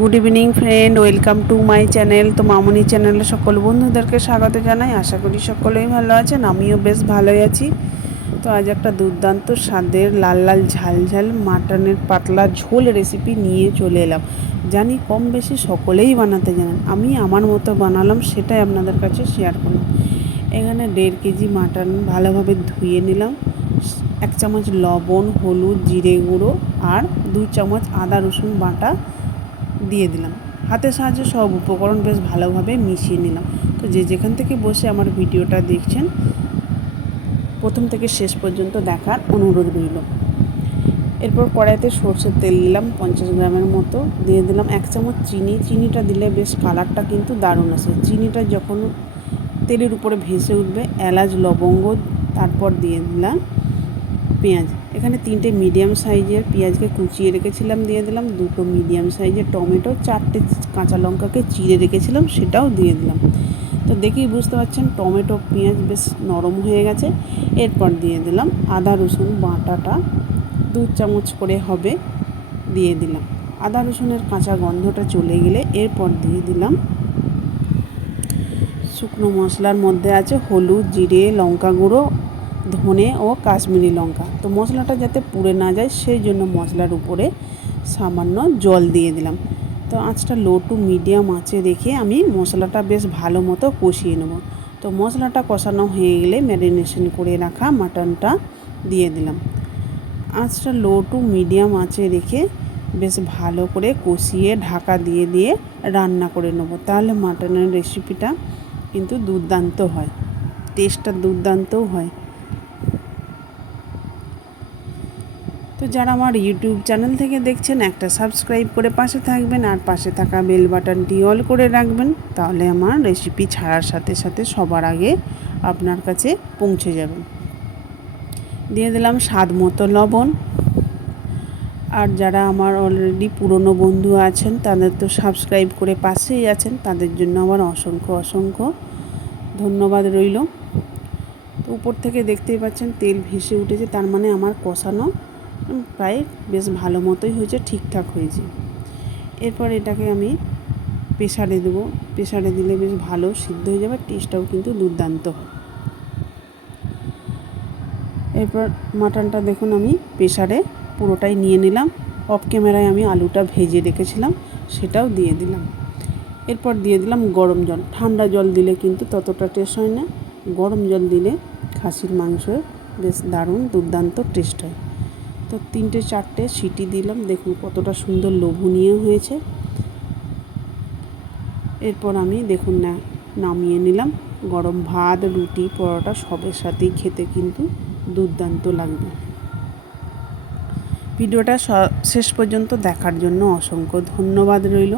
Good evening friend, welcome to my channel. তো মামনি চ্যানেলে সকল বন্ধুদেরকে স্বাগত জানাই। আশা করি সকলেই ভালো আছেন, আমিও বেশ ভালোই আছি। তো আজ একটা দুর্দান্ত স্বাদের লাল লাল ঝাল ঝাল মাটনের পাতলা ঝোল রেসিপি নিয়ে চলে এলাম। জানি কম বেশি সকলেই বানাতে জানেন, আমি আমার মতো বানালাম, সেটাই আপনাদের কাছে শেয়ার করলাম। এখানে 1.5 কেজি মাটন ভালোভাবে ধুয়ে নিলাম। 1 চামচ লবণ, হলুদ, জিরে গুঁড়ো আর 2 চামচ আদা রসুন বাটা দিয়ে দিলাম। হাতের সাহায্যে সব উপকরণ বেশ ভালোভাবে মিশিয়ে নিলাম। তো যে যেখান থেকে বসে আমার ভিডিওটা দেখছেন, প্রথম থেকে শেষ পর্যন্ত দেখার অনুরোধ রইল। এরপর কড়াইতে সরষের তেল দিলাম 50 গ্রামের মতো, দিয়ে দিলাম 1 চামচ চিনি। চিনিটা দিলে বেশ কালারটা কিন্তু দারুণ আসে। চিনিটা যখন তেলের উপরে ভেসে উঠবে, এলাচ, লবঙ্গ, তারপর দিয়ে দিলাম পেঁয়াজ। এখানে 3টে মিডিয়াম সাইজের পেঁয়াজকে কুচিয়ে রেখেছিলাম, দিয়ে দিলাম 2টো মিডিয়াম সাইজের টমেটো, 4টে কাঁচা লঙ্কাকে চিড়ে রেখেছিলাম, সেটাও দিয়ে দিলাম। তো দেখেই বুঝতে পারছেন টমেটো পেঁয়াজ বেশ নরম হয়ে গেছে। এরপর দিয়ে দিলাম আদা রসুন বাটাটা 2 চামচ করে হবে, দিয়ে দিলাম। আদা রসুনের কাঁচা গন্ধটা চলে গেলে এরপর দিয়ে দিলাম শুকনো মশলার মধ্যে আছে হলুদ, জিরে, লঙ্কা গুঁড়ো, ধনে ও কাশ্মীরি লঙ্কা। তো মশলাটা যাতে পুড়ে না যায় সেই জন্য মশলার উপরে সামান্য জল দিয়ে দিলাম। তো আঁচটা লো টু মিডিয়াম আঁচে রেখে আমি মশলাটা বেশ ভালো মতো কষিয়ে নেব। তো মশলাটা কষানো হয়ে গেলে ম্যারিনেশন করে রাখা মাটনটা দিয়ে দিলাম। আঁচটা লো টু মিডিয়াম আঁচে রেখে বেশ ভালো করে কষিয়ে ঢাকা দিয়ে দিয়ে রান্না করে নেব। তাহলে মাটনের রেসিপিটা কিন্তু দুর্দান্ত হয়, টেস্টটা দুর্দান্তও হয়। তো যারা আমার ইউটিউব চ্যানেল থেকে দেখছেন, একটা সাবস্ক্রাইব করে পাশে থাকবেন আর পাশে থাকা বেল বাটনটি অল করে রাখবেন, তাহলে আমার রেসিপি ছাড়ার সাথে সাথে সবার আগে আপনার কাছে পৌঁছে যাবে। দিয়ে দিলাম স্বাদ মতো লবণ। আর যারা আমার অলরেডি পুরনো বন্ধু আছেন, তাদের তো সাবস্ক্রাইব করে পাশেই আছেন, তাদের জন্য আমার অসংখ্য অসংখ্য ধন্যবাদ রইল। তো উপর থেকে দেখতেই পাচ্ছেন তেল ভেসে উঠেছে, তার মানে আমার কষানো প্রায় বেশ ভালো মতোই হয়েছে, ঠিকঠাক হয়েছে। এরপর এটাকে আমি প্রেসারে দেবো। প্রেসারে দিলে বেশ ভালো সিদ্ধ হয়ে যাবে, টেস্টটাও কিন্তু দুর্দান্ত হয়। এরপর মাটনটা দেখুন আমি প্রেসারে পুরোটাই নিয়ে নিলাম। অফ ক্যামেরায় আমি আলুটা ভেজে রেখেছিলাম, সেটাও দিয়ে দিলাম। এরপর দিয়ে দিলাম গরম জল। ঠান্ডা জল দিলে কিন্তু ততটা টেস্ট হয় না, গরম জল দিলে খাসির মাংস বেশ দারুণ দুর্দান্ত টেস্ট হয়। তো 3-4টে সিটি দিলাম, দেখুন কতটা সুন্দর লোভনীয় হয়েছে। এরপর আমি দেখুন নামিয়ে নিলাম। গরম ভাত, রুটি, পরোটা সবের সাথেই খেতে কিন্তু দুর্দান্ত লাগবে। ভিডিওটা শেষ পর্যন্ত দেখার জন্য অসংখ্য ধন্যবাদ রইল।